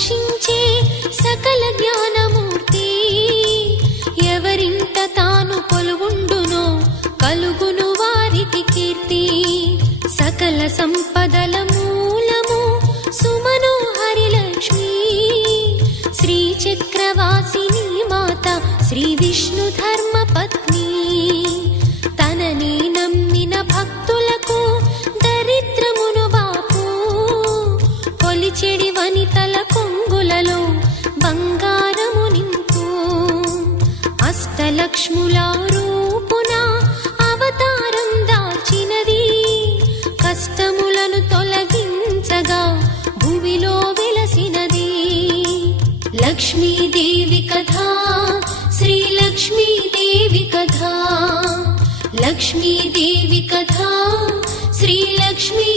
వీక్షించే సకల జ్ఞానమూర్తి ఎవరింట తాను కొలువుండునో కలుగును వారికి కీర్తి సకల సంపదల మూలము సుమనోహరి లక్ష్మి శ్రీ చక్రవాసిని మాత శ్రీ విష్ణు ధర్మ పత్ని తనని నమ్మిన భక్తులకు దరిద్రమును బాపు కొలిచెడి వనితల కొంగులలో బంగారము నింపు అష్టలక్ష్ముల రూపున అవతారం దాచినది కష్టములను తొలగించగా భూమిలో వెలసినది లక్ష్మీదేవి కథా శ్రీ లక్ష్మీదేవి కథా లక్ష్మీదేవి కథా శ్రీ లక్ష్మీ